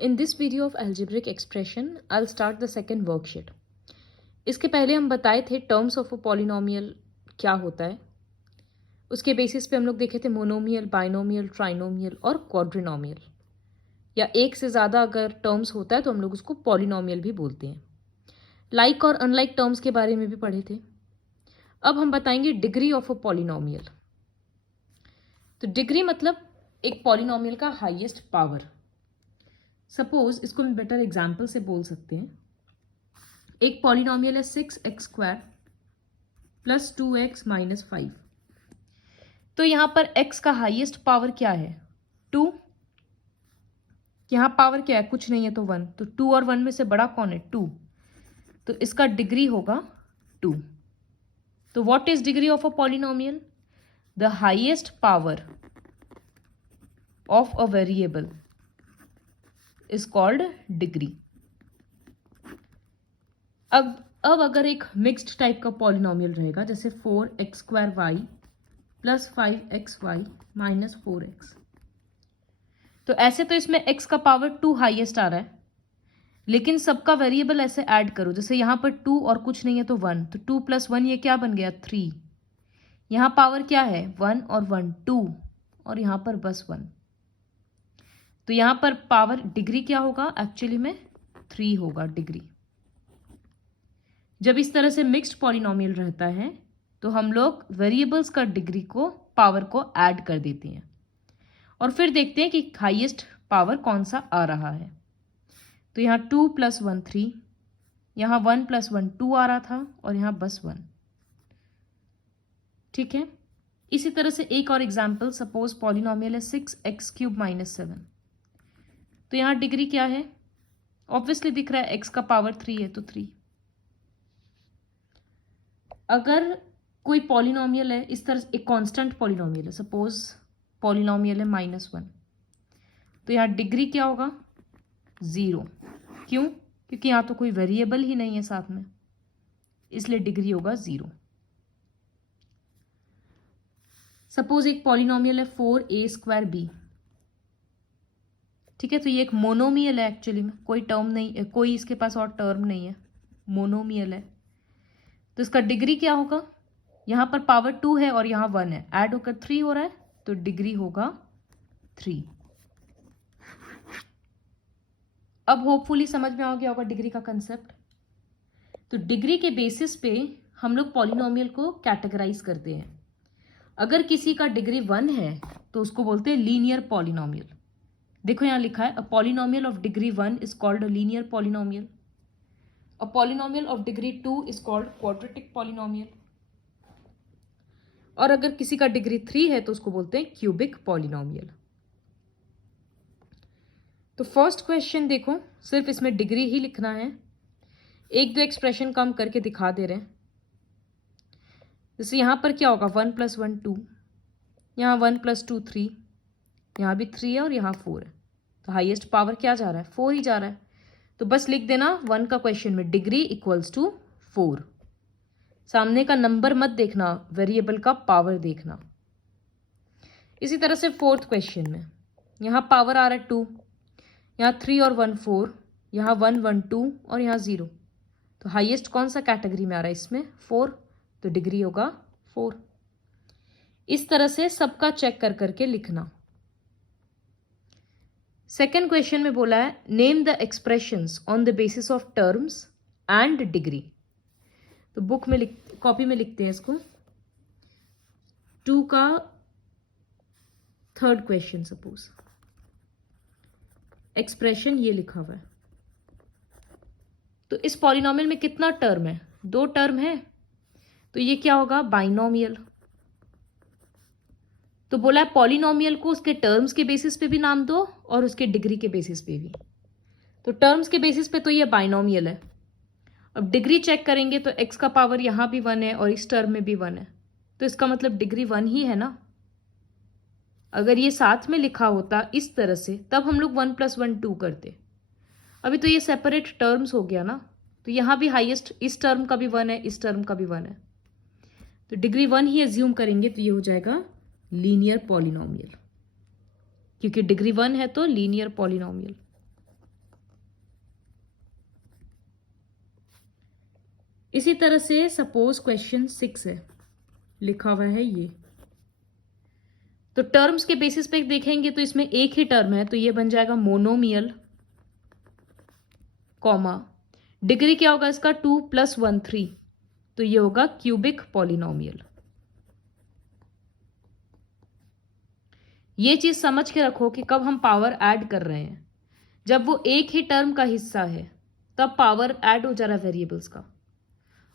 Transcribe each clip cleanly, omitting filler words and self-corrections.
In this video of algebraic expression, I'll start the second worksheet. इसके पहले हम बताए थे टर्म्स ऑफ अ पॉलिनोमियल क्या होता है. उसके बेसिस पे हम लोग देखे थे मोनोमियल, बाइनोमियल, ट्राइनोमियल और क्वाड्रिनोमियल. या एक से ज़्यादा अगर टर्म्स होता है तो हम लोग उसको पॉलिनोमियल भी बोलते हैं. लाइक और अनलाइक टर्म्स के बारे में भी पढ़े थे. अब हम बताएंगे डिग्री ऑफ अ पॉलिनोमियल. तो डिग्री मतलब एक पॉलिनोमियल का हाईएस्ट पावर. सपोज इसको हम बेटर एग्जाम्पल से बोल सकते हैं. एक पॉलिनोमियल है 6x² प्लस 2x माइनस 5. तो यहाँ पर x का हाईएस्ट पावर क्या है? 2. यहाँ पावर क्या है? कुछ नहीं है तो 1. तो 2 और 1 में से बड़ा कौन है? 2. तो इसका डिग्री होगा 2. तो what is degree of a polynomial? The highest power of a variable is called degree. अब अगर एक मिक्स्ड टाइप का पॉलिनोमियल रहेगा जैसे 4x² plus 5xy minus 4x, तो ऐसे तो इसमें x का पावर 2 हाईएस्ट आ रहा है, लेकिन सबका वेरिएबल ऐसे ऐड करो. जैसे यहाँ पर 2 और कुछ नहीं है तो 1, तो 2 प्लस 1 ये क्या बन गया? 3. यहाँ पावर क्या है? 1 और 1 2, और यहाँ पर बस 1. तो यहाँ पर पावर डिग्री क्या होगा? एक्चुअली में 3 होगा डिग्री. जब इस तरह से मिक्स्ड पॉलिनोमियल रहता है तो हम लोग वेरिएबल्स का डिग्री को, पावर को ऐड कर देते हैं और फिर देखते हैं कि हाईएस्ट पावर कौन सा आ रहा है. तो यहाँ 2 प्लस 1 3, यहाँ 1 प्लस 1 2 आ रहा था और यहाँ बस 1. ठीक है. इसी तरह से एक और एग्जाम्पल. सपोज पॉलिनोमियल है 6x³ माइनस 7. तो यहाँ डिग्री क्या है? ऑब्वियसली दिख रहा है x का पावर 3 है तो 3. अगर कोई पॉलिनोमियल है इस तरह से, एक कांस्टेंट पॉलिनोमियल है, सपोज पॉलिनोमियल है -1, तो यहाँ डिग्री क्या होगा? 0. क्यों? क्योंकि यहाँ तो कोई वेरिएबल ही नहीं है साथ में, इसलिए डिग्री होगा 0. सपोज एक पॉलिनोमियल है 4a²b. ठीक है. तो ये एक मोनोमियल है एक्चुअली में, कोई टर्म नहीं है, कोई इसके पास और टर्म नहीं है, मोनोमियल है. तो इसका डिग्री क्या होगा? यहाँ पर पावर 2 है और यहाँ 1 है, ऐड होकर 3 हो रहा है, तो डिग्री होगा 3. अब होपफुली समझ में आ गया होगा डिग्री का कंसेप्ट. तो डिग्री के बेसिस पे हम लोग पॉलिनोमियल को कैटेगराइज करते हैं. अगर किसी का डिग्री 1 है तो उसको बोलते हैं लीनियर पॉलिनोमियल. देखो यहाँ लिखा है, a polynomial of degree 1 is called a linear polynomial. A polynomial of degree 2 is called quadratic polynomial. और अगर किसी का डिग्री 3 है तो उसको बोलते हैं क्यूबिक पॉलिनोमियल. तो फर्स्ट क्वेश्चन देखो, सिर्फ इसमें डिग्री ही लिखना है. एक दो एक्सप्रेशन कम करके दिखा दे रहे हैं. जैसे यहाँ पर क्या होगा? 1 प्लस 1 2, यहाँ 1 प्लस 2 3, यहाँ भी 3 है और यहाँ 4 है. तो हाईएस्ट पावर क्या जा रहा है? 4 ही जा रहा है. तो बस लिख देना 1 का क्वेश्चन में डिग्री इक्वल्स टू 4. सामने का नंबर मत देखना, वेरिएबल का पावर देखना. इसी तरह से फोर्थ क्वेश्चन में यहाँ पावर आ रहा है 2, यहाँ 3 और 1 4, यहाँ 1 1 2 और यहाँ 0. तो हाईएस्ट कौन सा कैटेगरी में आ रहा है? इसमें 4. तो डिग्री होगा 4. इस तरह से सबका चेक कर करके लिखना. सेकेंड क्वेश्चन में बोला है name the expressions on the basis of terms and degree. तो बुक में कॉपी में लिखते हैं इसको. 2 का थर्ड क्वेश्चन. सपोज एक्सप्रेशन ये लिखा हुआ है. तो इस पॉलिनोमियल में कितना टर्म है? 2 टर्म है. तो ये क्या होगा? बाइनोमियल. तो बोला है पॉलिनोमियल को उसके टर्म्स के बेसिस पे भी नाम दो और उसके डिग्री के बेसिस पे भी. तो टर्म्स के बेसिस पे तो ये बाइनोमियल है. अब डिग्री चेक करेंगे तो x का पावर यहाँ भी 1 है और इस टर्म में भी 1 है, तो इसका मतलब डिग्री 1 ही है ना. अगर ये साथ में लिखा होता इस तरह से तब हम लोग 1 प्लस 1 2 करते. अभी तो ये सेपरेट टर्म्स हो गया ना, तो यहाँ भी हाईएस्ट इस टर्म का भी 1 है, इस टर्म का भी 1 है, तो डिग्री 1 ही एज्यूम करेंगे. तो ये हो जाएगा लीनियर पॉलिनोमियल, क्योंकि डिग्री 1 है तो लीनियर पॉलिनोमियल. इसी तरह से सपोज क्वेश्चन 6 है, लिखा हुआ है ये, तो टर्म्स के बेसिस पे देखेंगे तो इसमें एक ही टर्म है, तो ये बन जाएगा मोनोमियल, कॉमा डिग्री क्या होगा इसका 2 + 1 3, तो ये होगा क्यूबिक पॉलिनोमियल। ये चीज समझ के रखो कि कब हम पावर ऐड कर रहे हैं, जब वो एक ही टर्म का हिस्सा है तब पावर ऐड हो जा रहा है वेरिएबल्स का,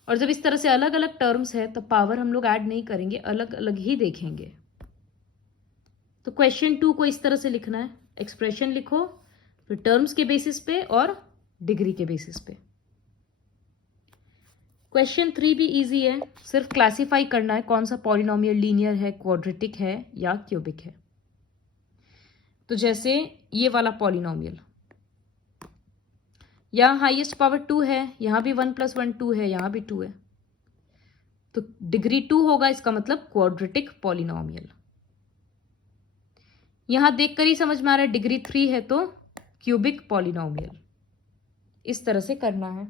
और जब इस तरह से अलग अलग टर्म्स है तब पावर हम लोग ऐड नहीं करेंगे, अलग अलग ही देखेंगे। तो क्वेश्चन 2 को इस तरह से लिखना है, एक्सप्रेशन लिखो, फिर टर्म्स के बेसिस पे और डिग्री के बेसिस पे। क्वेश्चन 3 भी इजी है, सिर्फ क्लासिफाई करना है कौन सा पॉलिनोमियल लीनियर है, क्वाड्रेटिक है या क्यूबिक है। तो जैसे ये वाला पॉलिनोमियल, यहाँ हाईएस्ट पावर 2 है, यहाँ भी 1 + 1 2 है, यहाँ भी 2 है, तो डिग्री 2 होगा, इसका मतलब क्वाड्रेटिक पॉलिनोमियल। यहां देखकर ही समझ में आ रहा है डिग्री 3 है तो क्यूबिक पॉलिनोमियल। इस तरह से करना है।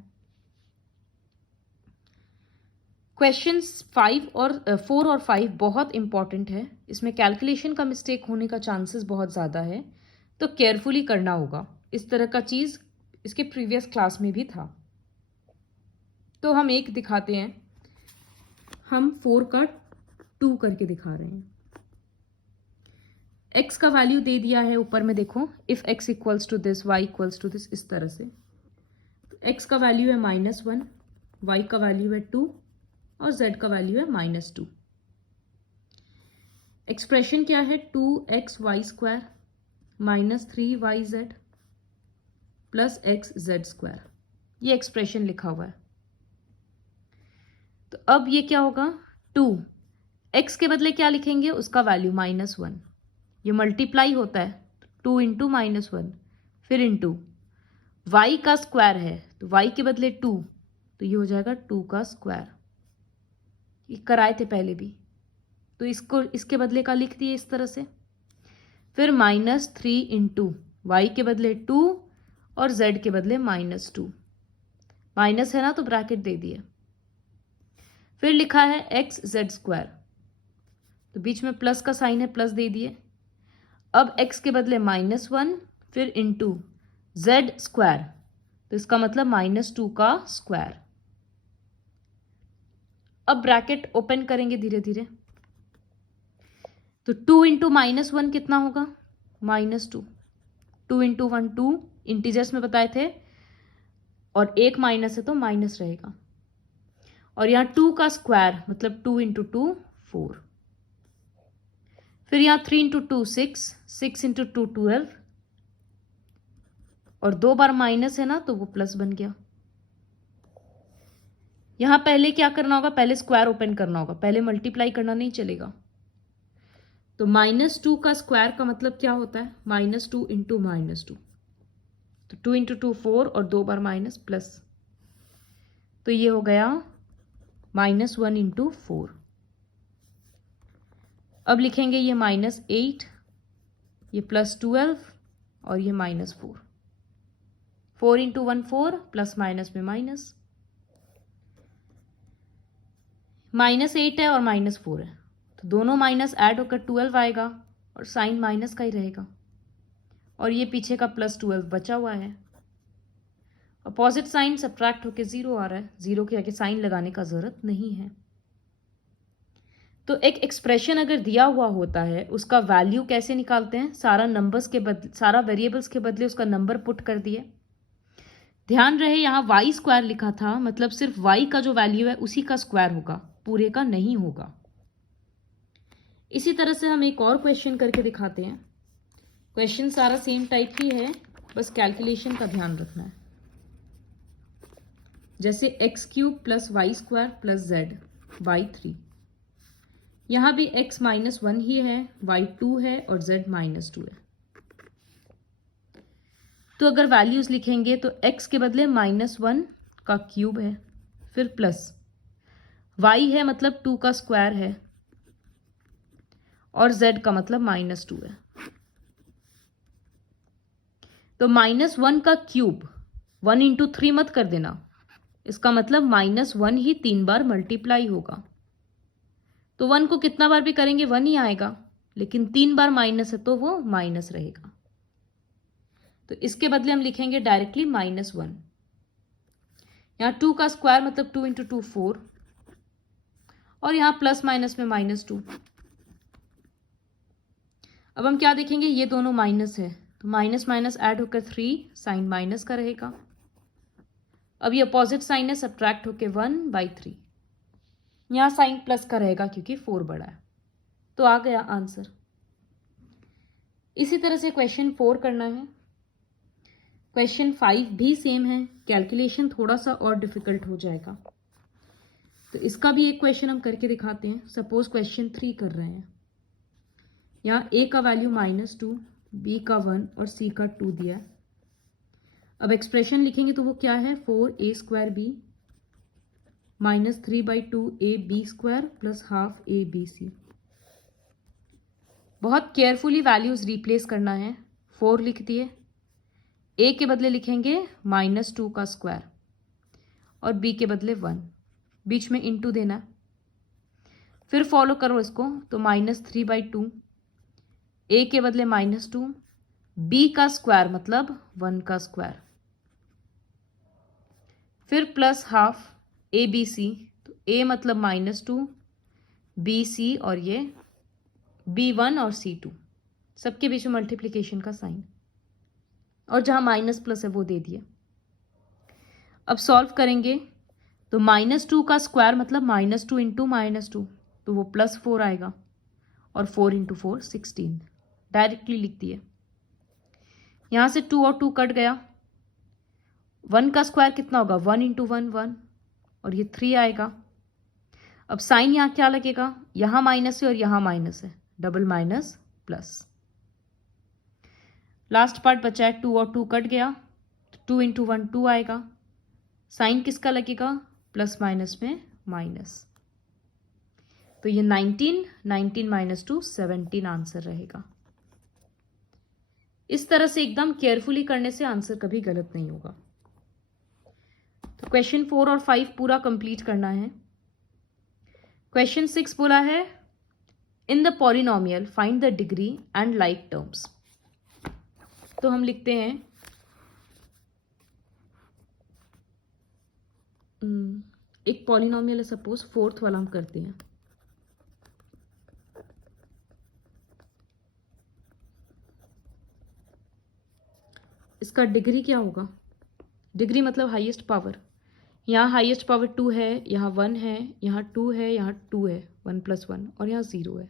क्वेश्चन 4 और 5 बहुत इंपॉर्टेंट है, इसमें कैलकुलेशन का मिस्टेक होने का चांसेस बहुत ज़्यादा है, तो केयरफुली करना होगा। इस तरह का चीज़ इसके प्रीवियस क्लास में भी था। तो हम एक दिखाते हैं, हम 4 का 2 करके दिखा रहे हैं। x का वैल्यू दे दिया है ऊपर में, देखो if x equals to this, y equals to this, इस तरह से। तो x का वैल्यू है -1, y का वैल्यू है 2 और z का वैल्यू है -2। एक्सप्रेशन क्या है, 2xy² -3yz प्लस xz², ये एक्सप्रेशन लिखा हुआ है। तो अब ये क्या होगा, 2 x के बदले क्या लिखेंगे, उसका वैल्यू -1, ये मल्टीप्लाई होता है, 2 × -1 फिर इंटू y का स्क्वायर है, तो y के बदले 2, तो ये हो जाएगा 2 का स्क्वायर। ये कराए थे पहले भी, तो इसको इसके बदले का लिख दिए इस तरह से। फिर -3 × y के बदले 2 और z के बदले -2, माइनस है ना तो ब्रैकेट दे दिए। फिर लिखा है xz², तो बीच में प्लस का साइन है, प्लस दे दिए। अब x के बदले -1 फिर इंटू z², तो इसका मतलब -2 का स्क्वायर। अब ब्रैकेट ओपन करेंगे धीरे धीरे, तो 2 × -1 कितना होगा, -2, 2 × 1 2, इंटीजर्स में बताए थे, और एक माइनस है तो माइनस रहेगा, और यहाँ 2 का स्क्वायर मतलब 2 × 2 4, फिर यहाँ 3 × 2 6, 6 × 2 12, और 2 बार माइनस है ना तो वो प्लस बन गया। यहां पहले क्या करना होगा, पहले स्क्वायर ओपन करना होगा, पहले मल्टीप्लाई करना नहीं चलेगा। तो -2 का स्क्वायर का मतलब क्या होता है, -2 × -2, तो 2 × 2 4 और 2 बार माइनस प्लस, तो ये हो गया -1 × 4। अब लिखेंगे ये -8, ये +12 और ये -4, 4 × 1 4, प्लस माइनस में माइनस, -8 है और -4 है, तो दोनों माइनस ऐड होकर 12 आएगा और साइन माइनस का ही रहेगा, और ये पीछे का +12 बचा हुआ है। अपोजिट साइन सब्ट्रैक्ट होकर 0 आ रहा है, 0 के आगे साइन लगाने का जरूरत नहीं है। तो एक एक्सप्रेशन अगर दिया हुआ होता है, उसका वैल्यू कैसे निकालते हैं, सारा नंबर्स के बदले, सारा वेरिएबल्स के बदले उसका नंबर पुट कर दिए। ध्यान रहे यहाँ y² लिखा था, मतलब सिर्फ y का जो वैल्यू है उसी का स्क्वायर होगा, पूरे का नहीं होगा। इसी तरह से हम एक और क्वेश्चन करके दिखाते हैं। क्वेश्चन सारा सेम टाइप ही है, बस कैलकुलेशन का ध्यान रखना है। जैसे x³ + y² + z y3, यहां भी x -1 ही है, y2 है और z -2 है। तो अगर वैल्यूज लिखेंगे तो x के बदले -1 का क्यूब है, फिर प्लस y है मतलब 2 का स्क्वायर है, और z का मतलब -2 है। तो -1 का क्यूब, 1 × 3 मत कर देना, इसका मतलब -1 ही 3 बार मल्टीप्लाई होगा। तो 1 को कितना बार भी करेंगे 1 ही आएगा, लेकिन 3 बार माइनस है तो वो माइनस रहेगा। तो इसके बदले हम लिखेंगे डायरेक्टली -1। यहाँ 2 का स्क्वायर मतलब 2 × 2 4, और यहाँ प्लस माइनस में -2। अब हम क्या देखेंगे, ये दोनों माइनस है तो माइनस माइनस ऐड होकर 3, साइन माइनस का रहेगा। अब ये अपोजिट साइन है, सब्ट्रैक्ट होकर 1/3। यहाँ साइन प्लस का रहेगा क्योंकि 4 बड़ा है। तो आ गया आंसर। इसी तरह से क्वेश्चन 4 करना है। क्वेश्चन 5 भी सेम है, कैलकुलेशन थोड़ा सा और डिफिकल्ट हो जाएगा। तो इसका भी एक क्वेश्चन हम करके दिखाते हैं। सपोज क्वेश्चन 3 कर रहे हैं। यहाँ a का वैल्यू -2, b का 1 और c का 2 दिया है। अब एक्सप्रेशन लिखेंगे तो वो क्या है, 4a² b -3/2ab² + ½ abc। बहुत केयरफुली वैल्यूज रिप्लेस करना है। 4 लिख दिए, a के बदले लिखेंगे -2 का स्क्वायर और b के बदले 1, बीच में इंटू देना। फिर फॉलो करो इसको, तो -3/2, a के बदले -2, b का स्क्वायर मतलब 1 का स्क्वायर, फिर +½ abc, तो a मतलब -2, bc और ये b1 और c2, सबके बीच में मल्टीप्लिकेशन का साइन, और जहां माइनस प्लस है वो दे दिया। अब सॉल्व करेंगे तो -2 का स्क्वायर मतलब -2 × -2, तो वो +4 आएगा, और 4 × 4 16, डायरेक्टली लिख दिए। यहां से 2 और 2 कट गया। 1 का स्क्वायर कितना होगा, 1 × 1 1, और ये 3 आएगा। अब साइन यहाँ क्या लगेगा, यहाँ माइनस है और यहाँ माइनस है, double minus plus. Last part बचा है, 2 और 2 कट गया, 2 × 1 2 आएगा। साइन किसका लगेगा, प्लस माइनस में माइनस। तो ये 19 -2 17 आंसर रहेगा। इस तरह से एकदम केयरफुली करने से आंसर कभी गलत नहीं होगा। तो क्वेश्चन 4 और 5 पूरा कंप्लीट करना है। क्वेश्चन 6 बोला है, in the polynomial find the degree and like terms. तो हम लिखते हैं एक पॉलिनोमियल है, सपोज 4th वाला हम करते हैं। इसका डिग्री क्या होगा, डिग्री मतलब हाईएस्ट पावर। यहाँ हाईएस्ट पावर 2 है, यहाँ 1 है, यहाँ 2 है, यहाँ 2 है, 1 + 1, और यहाँ 0 है।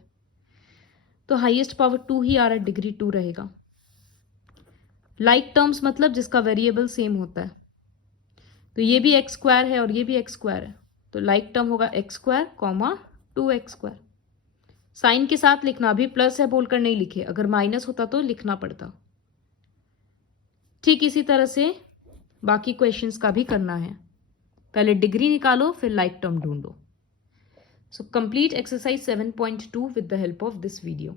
तो हाईएस्ट पावर 2 ही आ रहा है, डिग्री 2 रहेगा। लाइक टर्म्स मतलब जिसका वेरिएबल सेम होता है। तो ये भी x² है और ये भी x² है, तो लाइक टर्म होगा x², 2x²। साइन के साथ लिखना, अभी प्लस है बोलकर नहीं लिखे, अगर माइनस होता तो लिखना पड़ता। ठीक इसी तरह से बाकी क्वेश्चंस का भी करना है। पहले डिग्री निकालो, फिर लाइक टर्म ढूंढो। So complete exercise 7.2 with the help of this video.